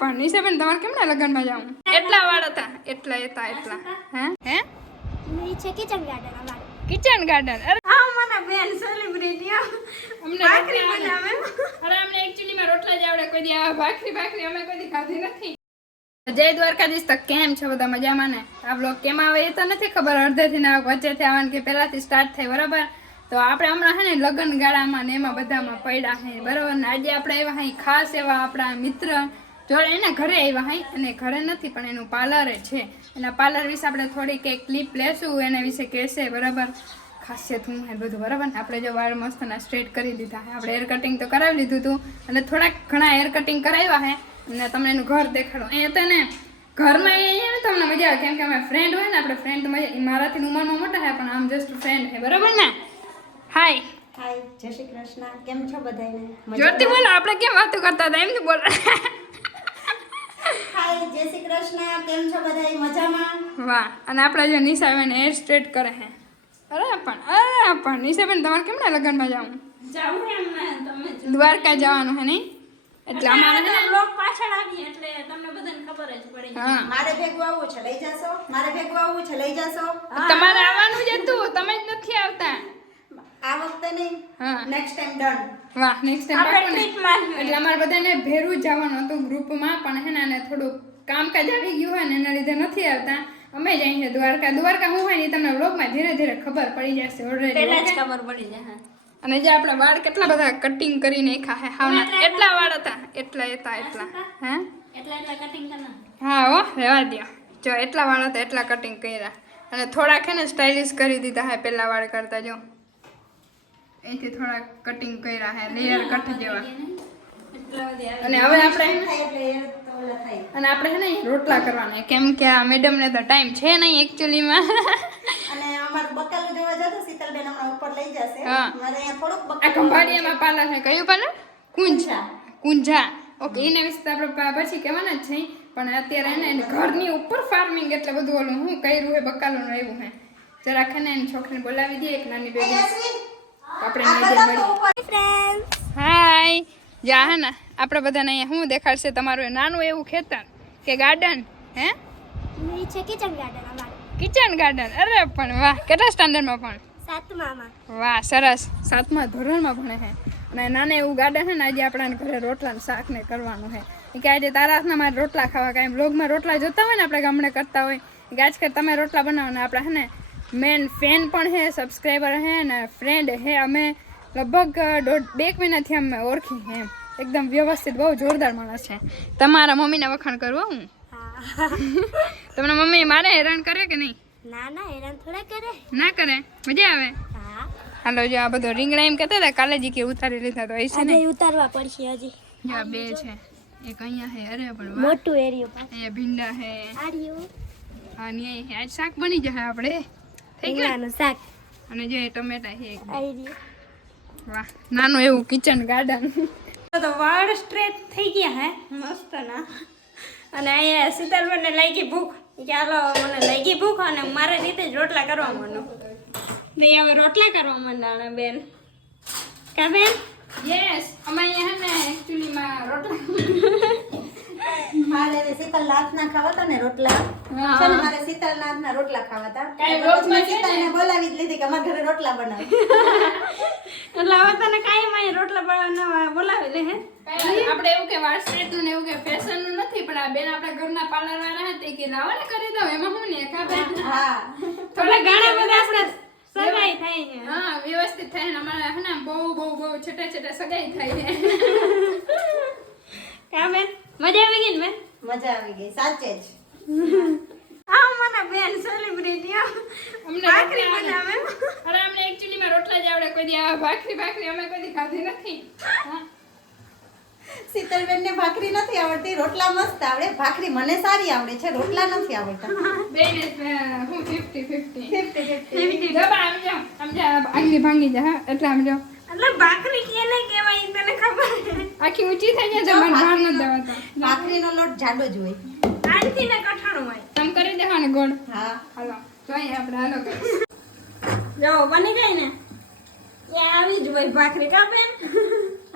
પણ નિશાબેન તમારે કેમના લગ્નમાં જાવું? એટલા વાળ હતા, એટલા. હે? નીચે કિચન ગાર્ડન અમારું. Kitchen garden. અરે હા મને બેન સેલિબ્રિટી અમને ભાખરી બનાવે. અરે અમને એક્ચ્યુઅલી માં રોટલા જ આવડે, કોઈ દી આ ભાખરી અમે કોઈ દી ખાધી નથી. જય દ્વારકાધીશ. તો કેમ છો બધા? મજામાં ને? આ બ્લોગ કેમ આવે એ તો નથી ખબર, અડધેથી ને વચ્ચેથી આવવાનું કે પહેલાથી સ્ટાર્ટ થાય, બરાબર? તો આપણે હમણાં હે ને લગ્ન ગાળામાં ને એમાં બધામાં પડ્યા હે, બરાબર ને? આજે આપણે આવ્યા હઈ ખાસ એવા આપણા મિત્ર જોડે એના ઘરે આવ્યા હઈ, અને ઘરે નથી પણ એનું પાર્લર છે. એના પાર્લર વિશે આપણે થોડીક એક ક્લિપ લેશું, એના વિશે કહેશે, બરાબર? ખાસિયત હું હે બધું, બરાબર ને? આપણે જો વાળ મસ્તના સ્ટ્રેટ કરી દીધા હે, આપણે હેર કટિંગ તો કરાવી લીધું હતું, અને થોડાક ઘણા હેર કટિંગ કરાવ્યા હે, અને તમને એનું ઘર દેખાડો. અહીંયા તો ને ઘરમાં અહીંયા તમને મજા આવે, કેમ કે અમે ફ્રેન્ડ હોય ને, આપણે ફ્રેન્ડ મજા, મારાથી ઉંમરમાં મોટા હે પણ આમ જસ્ટ ફ્રેન્ડ હે, બરાબર ને? હાય જય શ્રી કૃષ્ણ. કેમ છો બધાને? જોરથી બોલો, આપણે કેમ વાતો કરતા હતા એમ બોલો. હાય જય શ્રી કૃષ્ણ. કેમ છો બધા? મજામાં? વાહ. અને આપણે જો નિશાબેન હેર સ્ટ્રેટ કરે હે. અરે પણ નિશાબેન તમારે કેમના લગ્નમાં જાવું? જાવું એમ તમે દ્વારકા જવાનું હે નહીં? એટલે અમારે હે ને બ્લોગ પાછળ આવી એટલે તમને બધાને ખબર જ પડી. હા, મારે ભેગું આવવું છે, લઈ જાશો? મારે ભેગું આવવું છે, લઈ જાશો? તમારે આવવાનું જ હતું, તમે જ નથી આવતા. આ વખતે નહીં, હા, નેક્સ્ટ ટાઈમ ડન. વાહ. નેક્સ્ટ આપણે ટાઈમ ટ્રીટ મારવી. એટલે અમારે બધાને ભેરું જવાનું હતું ગ્રુપમાં, પણ હે ને થોડું કામકાજ આવી ગયું હોય ને એના લીધે નથી આવતા. અમે જ અહીં છે દ્વારકા હું હોય ને તમને વ્લોગમાં ધીરે ધીરે ખબર પડી જશે ઓલરેડી. પહેલા જ ખબર પડી જાય. અને જે આપણા વાળ કેટલા બધા કટિંગ કરીને નાખ્યા હે, હાવના એટલા વાળ હતા, એટલા હે એટલા કટિંગ કરના. હા હો, રહેવા દ્યો. જો એટલા વાળ હતા એટલા કટિંગ કર્યા, અને થોડાક હે ને સ્ટાઇલિશ કરી દીધા હે પેલા વાળ કરતા. જો અહીંથી થોડાક કટિંગ કર્યા હે, લેયર કટ જેવા. અને હવે આપણે હે ને રોટલા કરવાના, કેમ કે આ મેડમને તો ટાઈમ છે નહીં એકચ્યુઅલીમાં. અને અમાર બકાલું જોવા જતો શીતલબેન હમણાં ઉપર લઈ જશે. હા. મારે અહીંયા થોડુંક આ બકાલું ખંભાળિયામાં પાર્લર છે. કયું પાર્લર? કુંજા. ઓકે, એને વિશે તો આપણે પછી કહેવાના જ છે, પણ અત્યારે એને ઘરની ઉપર ફાર્મિંગ એટલે બધું ઓલું હું કર્યું હે, બકાલું આવ્યું હે. જરાક હે ને એની છોકરીને બોલાવી દઈએ, એક નાની બેબી. આપણે હાય. જા હે ને આપણે બધાને અહીંયા શું દેખાડશે તમારું નાનું એવું ખેતર કે ગાર્ડન? હે, નીચે કિચન ગાર્ડન અમારું. Kitchen garden. અરે પણ વાહ. કેટલા સ્ટાન્ડર્ડમાં પણ? 7મામાં. વાહ, સરસ. 7મા ધોરણમાં ભણે છે. અને નાના એવું ગાર્ડન છે ને, આજે આપણા ઘરે રોટલા ને શાક ને કરવાનું છે. કે આજે તારા હાથના મારે રોટલા ખાવા, કાંઈ બ્લોગમાં રોટલા જોતા હોય ને આપણે ગામડે કરતા હોય કે આજકાલ તમે રોટલા બનાવો ને. આપણે હે ને મેન ફેન પણ છે, સબસ્ક્રાઈબર છે ને ફ્રેન્ડ છે. અમે લગભગ 1.5 મહિનાથી અમે ઓળખી છે એમ. એકદમ વ્યવસ્થિત, બહુ જોરદાર માણસ છે. તમારા મમ્મીને વખાણ કરવું હું? તમને મમ્મી મારે હેરાન કરે કે નહીં? ના હેરાન થોડા કરે. ના કરે, મજા આવે. હા. હાલો, જો આ બધો રીંગણા એમ કહેતા હતા કાલે જી કે ઉતારી લીધા, તો એ છે ને ઉતારવા પડશે હજી. જો આ બે છે, એક અહીંયા હે. અરે પણ વાહ. મોટું એરિયો પાસ. અહીંયા ભીંડા હે. આર્યું. હા, ને આજ શાક બની જશે આપણે. થઈ ગયું. રીંગણાનું શાક. અને જો એ ટમેટા છે. આર્યું. વાહ, નાનું એવું કિચન ગાર્ડન. તો વાળ સ્ટ્રેટ થઈ ગયા હે મસ્ત ના. અને અહીંયા શીતલબેનને લાગી ભૂખ, કે હાલો મને લાગી ભૂખ અને મારે રીતે જ રોટલા કરવા માંડો. ને હવે રોટલા કરવા માંડાણે બેન. કા બેન? યસ, અમે અહીંયા હે ને એક્ચ્યુઅલીમાં રોટલા મારે શીતલનાથના ખાવા હતા ને રોટલા. હા. છે ને મારે શીતલનાથના રોટલા ખાવા હતા. કાંઈ એટલે રોટલા પછી છે ને? શીતલને બોલાવી જ લીધી કે અમારા ઘરે રોટલા બનાવ. એટલે હવે તને કાંઈ માં રોટલા બનાવવા બોલાવી લે હે. આપણે એવું કે વાળ સ્ટ્રેટ નું ને એવું કે ફેશન નું નથી, પણ આ બેન આપણા ઘરના પાર્લર વાળા હતા કે લાવો ને કરી દો, એમાં હું ને કા બેન. હા. થોડા ઘણા બધા આપણે સગાઈ થાય છે. હા, વ્યવસ્થિત થાય ને અમારા હે ને બહુ છટા સગાઈ થાય છે. કા બેન? મજા આવી ગઈ ને બેન? મજા આવી ગઈ, સાચે જ. આ મને બેન સેલિબ્રિટી અમને ભાખરી બનાવે. અરે અમને એક્ચ્યુઅલી માં રોટલા જ આવડે, કોઈ દી આ ભાખરી અમે કોઈ દી ખાધી નથી. હા. શીતલબેનને ભાખરી નથી આવડતી, રોટલા મસ્ત આવડે. ભાખરી મને સારી આવડે છે, રોટલા નથી આવડતા. બેને હું 50-50 50-50. જો બા આમ જા આખી ભાંગી જા. હા, એટલે આમ જો એટલે ભાખરી કેને કહેવાય ઈ તને ખબર છે? આખી ઊંચી થઈ જાય તો મને બહાર ન જવાતા. ભાખરીનો લોટ જાડો જ હોય. આનથી ને કઠણ હોય. તમે કરી દેવા ને ગોળ. હા. હાલો જોઈએ આપણે. હાલો જો બની ગઈ ને એ આવી જ હોય ભાખરી. કા બેન?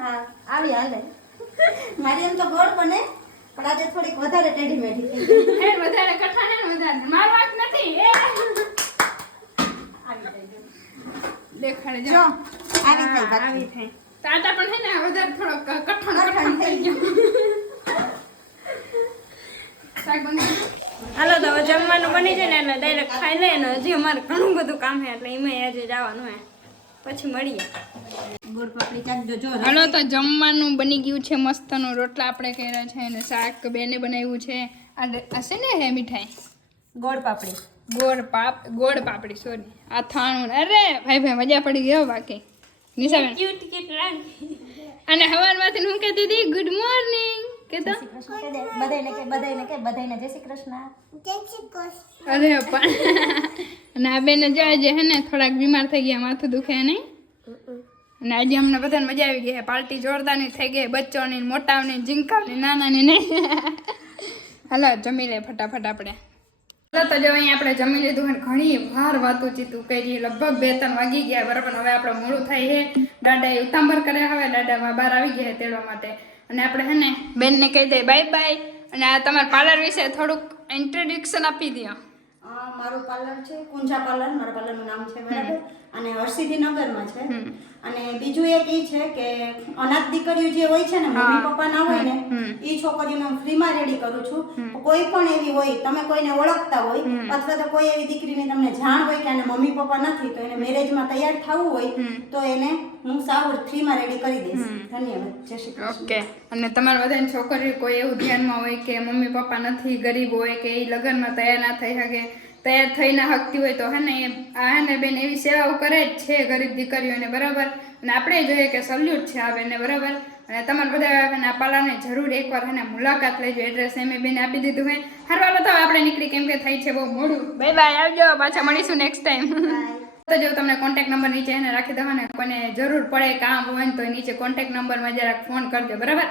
હા, આવી હાલે. મારી એમ તો ગોળ બને પણ આજે થોડીક વધારે ટેઢી મેઢી થઈ ગઈ. હે વધારે કઠણ હે ને વધારે મારો વાંક નથી એ આવી થઈ ગયું. દેખાડે જો જો આવી થઈ આવી બાકી. થાય. તાતા પણ હે ને વધારે થોડો કઠણ કઠણ થઈ ગયો શાક બની હાલો તો હવે જમવાનું બની જાય ને એટલે ડાયરેક્ટ ખાઈ લે ને હજી અમારે ઘણું બધું કામ છે એટલે એમાં આજે જવાનું હે પછી મળીએ. ગોળ પાપડી ચાખજો. જો હાલો તો જમવાનું બની ગયું છે મસ્તનું રોટલા આપણે કર્યા છે અને શાક બેને બનાવ્યું છે આ છે ને હે મીઠાઈ ગોળ પાપડી. ગોળ પાપડી સોરી આ થાણું અરે ભાઈ મજા પડી ગયો બાકી નિશાબેન ક્યુટ ક્યુટ લાગે. અને હવારમાંથી હું કહેતી હતી ગુડ મોર્નિંગ કેતો બધાયને જય શ્રી કૃષ્ણ. અરે પણ અને આ બેને જો આજે હે ને થોડાક બીમાર થઈ ગયા માથું દુખે નહીં અને આજે અમને બધાને મજા આવી ગઈ છે પાર્ટી જોરદારની થઈ ગઈ બચ્ચોની મોટાની ઝીંકાની નાનાની નહીં હાલો જમી લે ફટાફટ આપણે ચાલો તો જો અહીંયા આપણે જમી લીધું અને ઘણી વાર વાતું ચીતું કરી લગભગ 2-3 વાગી ગયા બરાબર હવે આપણે મોડું થાય છે દાદાએ ઉતાંબર કર્યા હવે દાદામાં બહાર આવી ગયા તેડવા માટે અને આપણે હે ને બેનને કહી દઈએ બાય બાય અને આ તમારા પાર્લર વિશે થોડુંક ઇન્ટ્રોડક્શન આપી દો. મારું પાર્લર છે કુંજા પાર્લર. મારા પાર્લરનું નામ છે બરાબર અને હરસિદ્ધિનગરમાં છે. અને બીજું એક ઈ છે કે અનાથ દીકરીઓ જે હોય છે ને મમ્મી પપ્પા ના હોય ને એ છોકરીઓને હું ફ્રીમાં રેડી કરું છું. કોઈ પણ એવી હોય તમે કોઈને ઓળખતા હોય અથવા તો કોઈ એવી દીકરીની તમને જાણ હોય કે આને મમ્મી પપ્પા નથી તો એને મેરેજમાં તૈયાર થવું હોય તો એને હું સાવ ફ્રીમાં રેડી કરી દઈશ. ધન્યવાદ. જય શ્રી કૃષ્ણ. ઓકે અને તમારા બધાની છોકરીઓ કોઈ એવું ધ્યાનમાં હોય કે મમ્મી પપ્પા નથી ગરીબ હોય કે એ લગ્નમાં તૈયાર ના થઈ શકે તૈયાર થઈ ના શકતી હોય તો હે ને હે ને બેન એવી સેવાઓ કરે જ છે ગરીબ દીકરીઓને બરાબર અને આપણે જોઈએ કે સલ્યુટ છે આ બેનને બરાબર અને તમારે બધા આ પાર્લરની જરૂર એકવાર હે ને મુલાકાત લેજો એડ્રેસ એમ બેન આપી દીધું હોય હારવા તો આપણે નીકળી કેમ કે થઈ છે બહુ મોડું બાય બાય આવજો પાછા મળીશું નેક્સ્ટ ટાઈમ. તો જો તમને કોન્ટેક્ટ નંબર નીચે એને રાખી દો ને કોઈને જરૂર પડે કામ હોય ને તો નીચે કોન્ટેક્ટ નંબરમાં જરાક ફોન કરજો બરાબર.